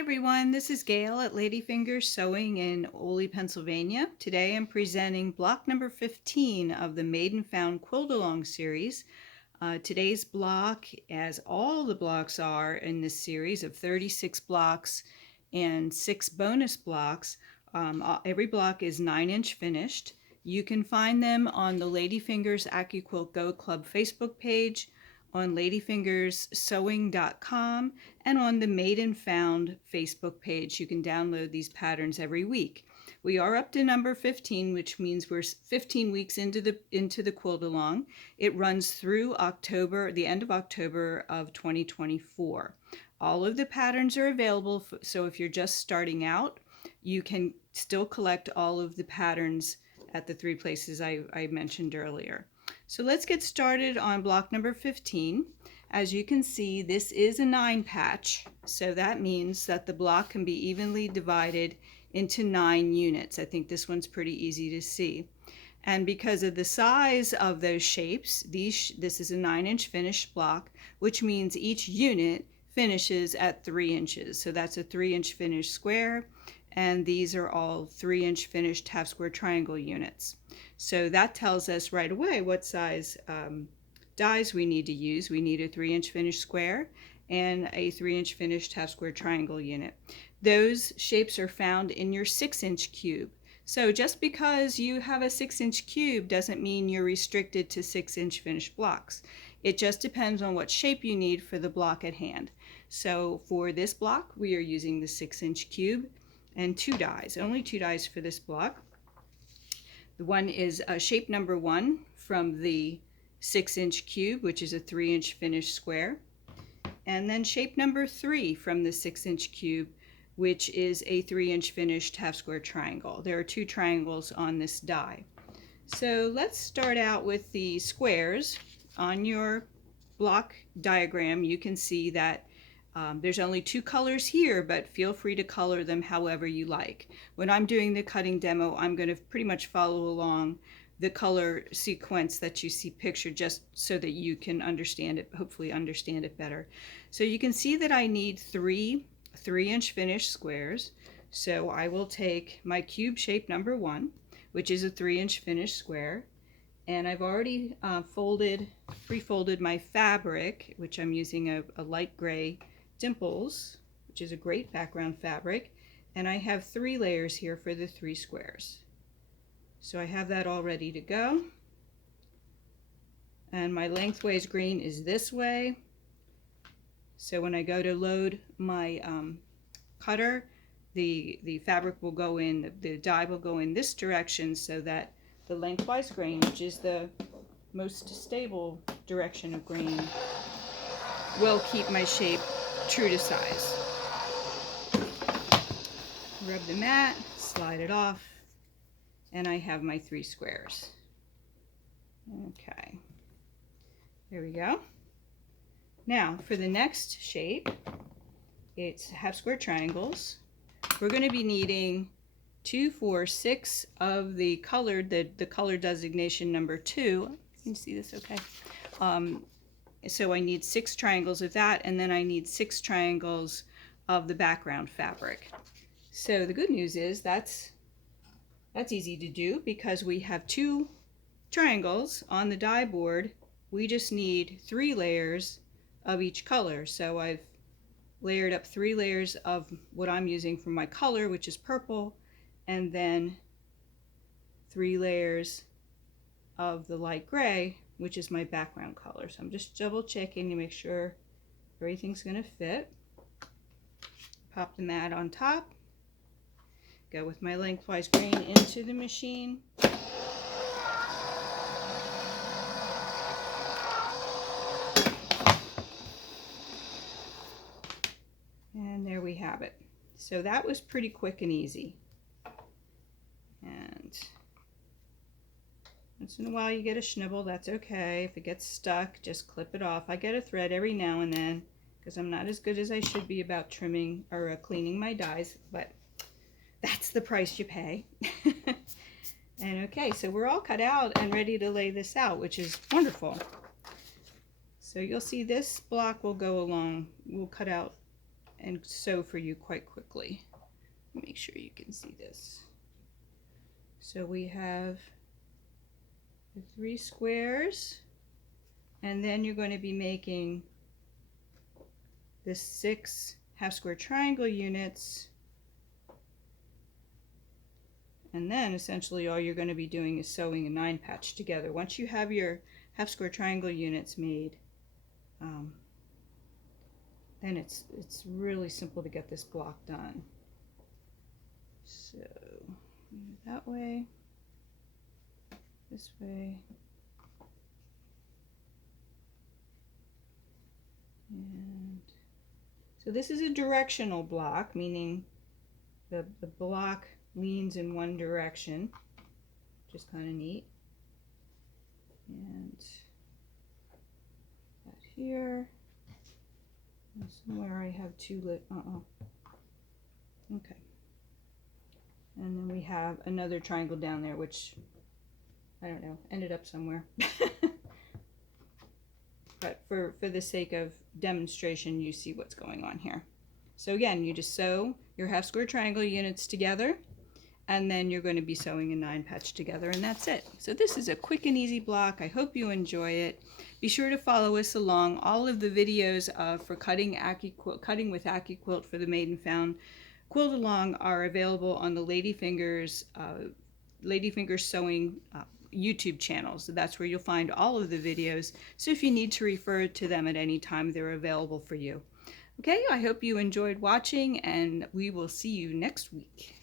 everyone, this is Gail at Ladyfingers Sewing in Ole, Pennsylvania. Today I'm presenting block number 15 of the Maiden Found Quilt Along series. Today's block, as all the blocks are in this series of 36 blocks and 6 bonus blocks, every block is 9-inch finished. You can find them on the Ladyfingers Accuquilt Go Club Facebook page, on ladyfingerssewing.com, and on the Maiden Found Facebook page. You can download these patterns every week. We are up to number 15, which means we're 15 weeks into the quilt along. It runs through October, the end of October of 2024. All of the patterns are available, so if you're just starting out, you can still collect all of the patterns at the 3 places I mentioned earlier. So let's get started on block number 15. As you can see, this is a 9 patch, so that means that the block can be evenly divided into 9 units. I think this one's pretty easy to see. And because of the size of those shapes, this is a 9-inch finished block, which means each unit finishes at 3 inches. So that's a 3-inch finished square, and these are all 3-inch finished half square triangle units. So that tells us right away what size dies we need to use. We need a 3-inch finished square and a 3-inch finished half square triangle unit. Those shapes are found in your 6-inch cube. So just because you have a 6-inch cube doesn't mean you're restricted to 6-inch finished blocks. It just depends on what shape you need for the block at hand. So for this block, we are using the 6-inch cube and 2 dies, only 2 dies for this block. The one is shape number 1 from the 6-inch cube, which is a 3-inch finished square. And then shape number 3 from the 6-inch cube, which is a 3-inch finished half square triangle. There are 2 triangles on this die. So let's start out with the squares. On your block diagram, you can see that there's only 2 colors here, but feel free to color them however you like. When I'm doing the cutting demo, I'm going to pretty much follow along the color sequence that you see pictured, just so that you can understand it, hopefully understand it better. So you can see that I need 3 3-inch finished squares. So I will take my cube shape number 1, which is a 3-inch finished square, and I've already pre-folded my fabric, which I'm using a light gray Dimples, which is a great background fabric, and I have 3 layers here for the 3 squares. So I have that all ready to go, and my lengthways grain is this way. So when I go to load my cutter, the fabric will go in, the die will go in this direction, so that the lengthwise grain, which is the most stable direction of grain, will keep my shape true to size. Rub the mat, slide it off, and I have my 3 squares. Okay, there we go. Now for the next shape, it's half square triangles. We're going to be needing 2, 4, 6 of the colored, the color designation number 2. You can see this okay. So I need 6 triangles of that, and then I need 6 triangles of the background fabric. So the good news is that's easy to do, because we have 2 triangles on the die board. We just need 3 layers of each color. So I've layered up 3 layers of what I'm using for my color, which is purple, and then 3 layers of the light gray, which is my background color. So I'm just double checking to make sure everything's going to fit. Pop the mat on top. Go with my lengthwise grain into the machine. And there we have it. So that was pretty quick and easy. And once in a while you get a schnibble, that's okay. If it gets stuck, just clip it off. I get a thread every now and then, because I'm not as good as I should be about trimming or cleaning my dies, but that's the price you pay. And okay, so we're all cut out and ready to lay this out, which is wonderful. So you'll see this block will go along, we'll cut out and sew for you quite quickly. Make sure you can see this. So we have the 3 squares, and then you're going to be making the 6 half square triangle units, and then essentially all you're going to be doing is sewing a 9 patch together. Once you have your half square triangle units made, then it's really simple to get this block done. So that way, this way, and so this is a directional block, meaning the block leans in one direction, which is kind of neat. And that here, and somewhere I have 2 lit. Okay. And then we have another triangle down there, which I don't know, ended up somewhere. But for the sake of demonstration, you see what's going on here. So again, you just sew your half square triangle units together, and then you're going to be sewing a 9 patch together, and that's it. So this is a quick and easy block. I hope you enjoy it. Be sure to follow us along. All of the videos for cutting with Accuquilt for the Made and Found Quilt Along are available on the Ladyfingers Sewing YouTube channel. So that's where you'll find all of the videos. So if you need to refer to them at any time, they're available for you. Okay, I hope you enjoyed watching, and we will see you next week.